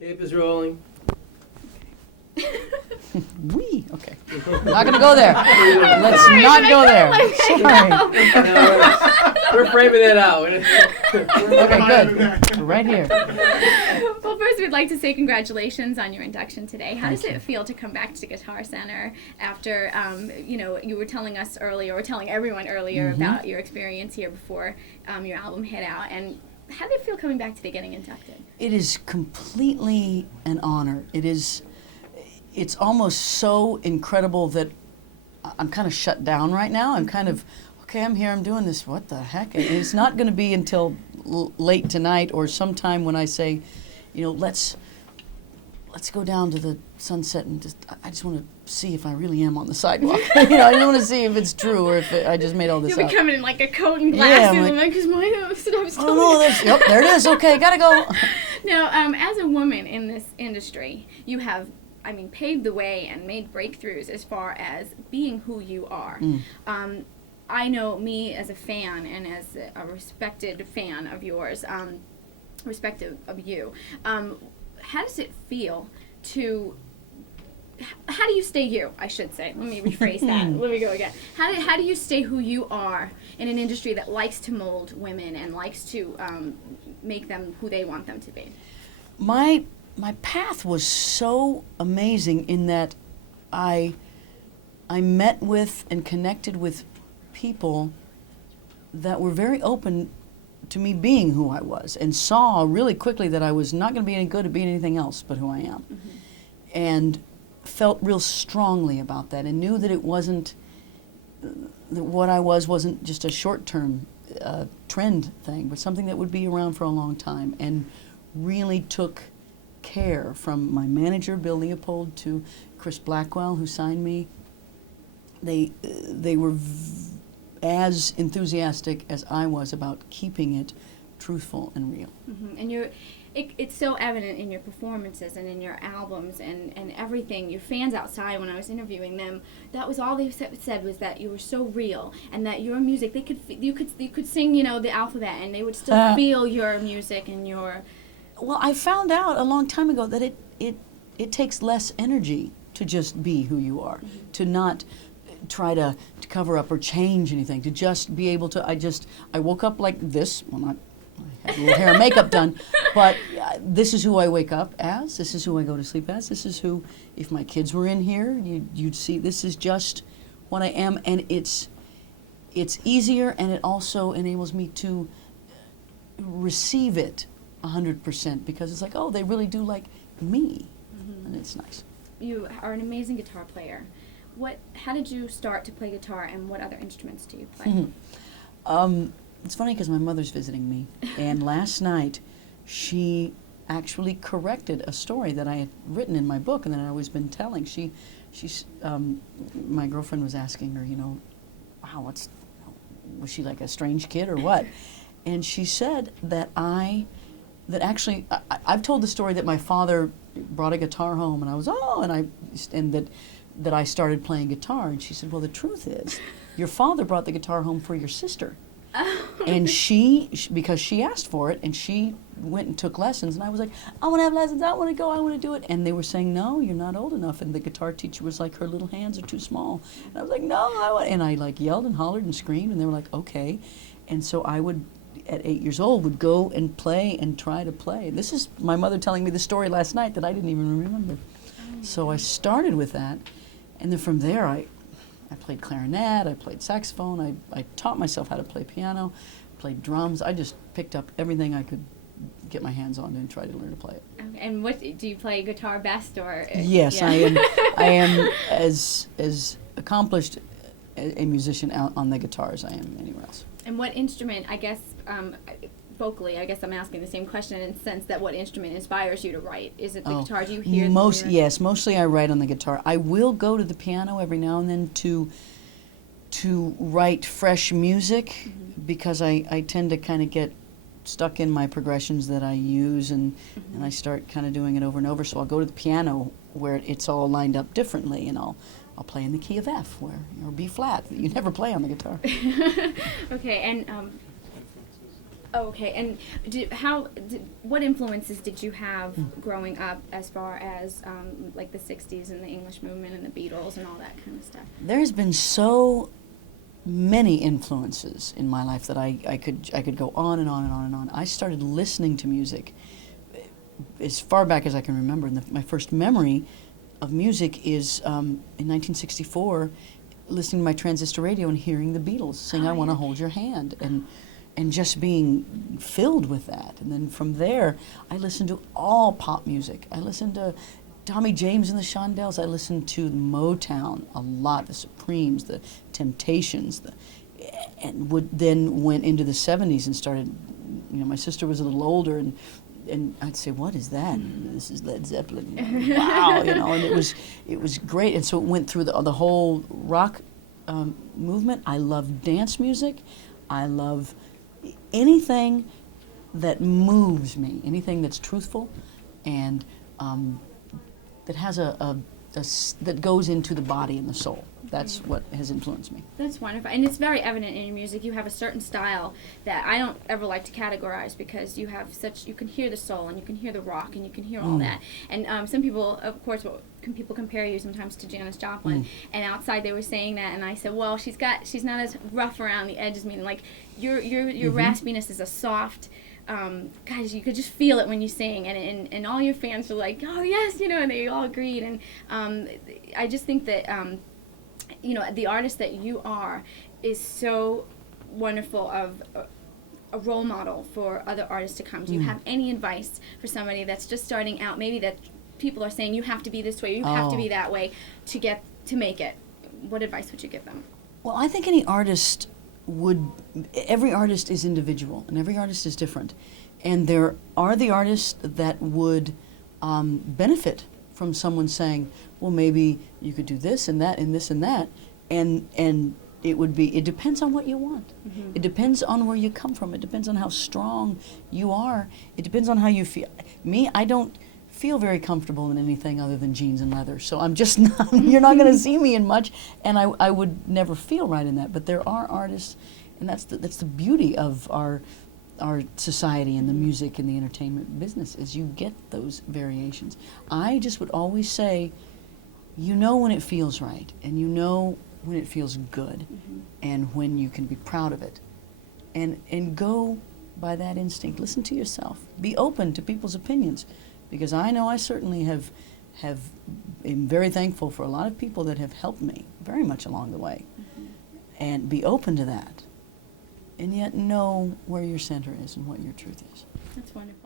Tape is rolling. Okay. Not gonna go there. Let's not go there. Sorry. We're framing that out. Okay, good. Right here. Well, first we'd like to say congratulations on your induction today. How does Thank it you. feel to come back to Guitar Center after, you were telling us earlier, or telling everyone earlier about your experience here before your album hit out, and how did it feel coming back today, getting inducted? It is completely an honor. It's almost so incredible that I'm kind of shut down right now. I'm kind of, okay, I'm here, I'm doing this, what the heck? And it's not going to be until late tonight or sometime when I say, let's go down to the sunset and I just want to see if I really am on the sidewalk. I just want to see if it's true or if I just made all this You'll up. be coming in like a coat and glasses, Yeah, and because my nose, and I'm still. Oh, no, yep, there it is. Okay, gotta go. Now, as a woman in this industry, you have, paved the way and made breakthroughs as far as being who you are. I know me as a fan and as a respected fan of yours, respective of you, how does it feel to, how do you stay you, I should say. Let me rephrase that. Let me go again. How do you stay who you are in an industry that likes to mold women and likes to make them who they want them to be? My path was so amazing in that I met with and connected with people that were very open to me being who I was and saw really quickly that I was not going to be any good at being anything else but who I am. And felt real strongly about that and knew that it wasn't, that what I wasn't just a short-term trend thing, but something that would be around for a long time, and really took care from my manager, Bill Leopold, to Chris Blackwell, who signed me. They were as enthusiastic as I was about keeping it truthful and real. And it's so evident in your performances and in your albums and everything. Your fans outside, when I was interviewing them, that was all they said was that you were so real and that your music, you could sing, the alphabet, and they would still feel your music and your. Well, I found out a long time ago that it takes less energy to just be who you are, to not try to cover up or change anything, to just be able to, I woke up like this, well, not, I had a little hair and makeup done, but this is who I wake up as, this is who I go to sleep as, this is who, if my kids were in here, you'd see this is just what I am, and it's easier, and it also enables me to receive it 100%, because it's like, oh, they really do like me, and it's nice. You are an amazing guitar player. How did you start to play guitar, and what other instruments do you play? It's funny because my mother's visiting me, and last night she actually corrected a story that I had written in my book and that I'd always been telling. My girlfriend was asking her, wow, was she like a strange kid or what? And she said that I've told the story that my father brought a guitar home, and I was, that I started playing guitar, and she said, well, the truth is, your father brought the guitar home for your sister. And because she asked for it, and she went and took lessons, and I was like, I want to have lessons, I want to go, I want to do it. And they were saying, no, you're not old enough. And the guitar teacher was like, her little hands are too small. And I was like, no, I want. And I like yelled and hollered and screamed, and they were like, okay. And so I would, at 8 years old, would go and play and try to play. This is my mother telling me the story last night that I didn't even remember. So I started with that, and then from there I played clarinet, I played saxophone, I taught myself how to play piano, played drums. I just picked up everything I could get my hands on and tried to learn to play it. Okay. And what do you play guitar best, or? Yes, yeah. I am as accomplished a musician out on the guitar as I am anywhere else. And what instrument, I guess, vocally, I guess I'm asking the same question in the sense that what instrument inspires you to write? Is it the guitar? Do you hear Yes, mostly I write on the guitar. I will go to the piano every now and then to write fresh music, because I tend to kind of get stuck in my progressions that I use, and I start kind of doing it over and over. So I'll go to the piano where it's all lined up differently, and I'll play in the key of F, or B flat. You never play on the guitar. Okay, and Oh, okay. And what influences did you have growing up as far as like the 60s and the English movement and the Beatles and all that kind of stuff? There's been so many influences in my life that I could go on and on and on and on. I started listening to music as far back as I can remember. And my first memory of music is in 1964, listening to my transistor radio and hearing the Beatles sing "I Want to Hold Your Hand," and just being filled with that. And then from there, I listened to all pop music. I listened to Tommy James and the Shondells. I listened to Motown a lot, the Supremes, the Temptations, and then went into the 70s and started, my sister was a little older, and I'd say, what is that? This is Led Zeppelin. Wow, and it was great. And so it went through the whole rock movement. I love dance music. I love anything that moves me, anything that's truthful, and that has that goes into the body and the soul. That's what has influenced me. That's wonderful, and it's very evident in your music. You have a certain style that I don't ever like to categorize, because you can hear the soul, and you can hear the rock, and you can hear all that. And some people, of course, people compare you sometimes to Janis Joplin, and outside they were saying that, and I said, well, she's not as rough around the edges, meaning like your raspiness is a soft. Guys, you could just feel it when you sing, and all your fans were like, oh yes, and they all agreed, and I just think that the artist that you are is so wonderful of a role model for other artists to come. Do you have any advice for somebody that's just starting out, maybe that people are saying you have to be this way, you have to be that way to make it? What advice would you give them? Well, I think every artist is individual, and every artist is different. And there are the artists that would benefit from someone saying, well, maybe you could do this and that and this and that. And it depends on what you want. It depends on where you come from. It depends on how strong you are. It depends on how you feel. Me, I don't feel very comfortable in anything other than jeans and leather. So I'm just not, you're not going to see me in much, and I would never feel right in that. But there are artists, and that's the beauty of our society and the music and the entertainment business, is you get those variations. I just would always say, when it feels right, and when it feels good, and when you can be proud of it, and go by that instinct. Listen to yourself. Be open to people's opinions. Because I know I certainly am very thankful for a lot of people that have helped me very much along the way. And be open to that. And yet know where your center is and what your truth is. That's wonderful.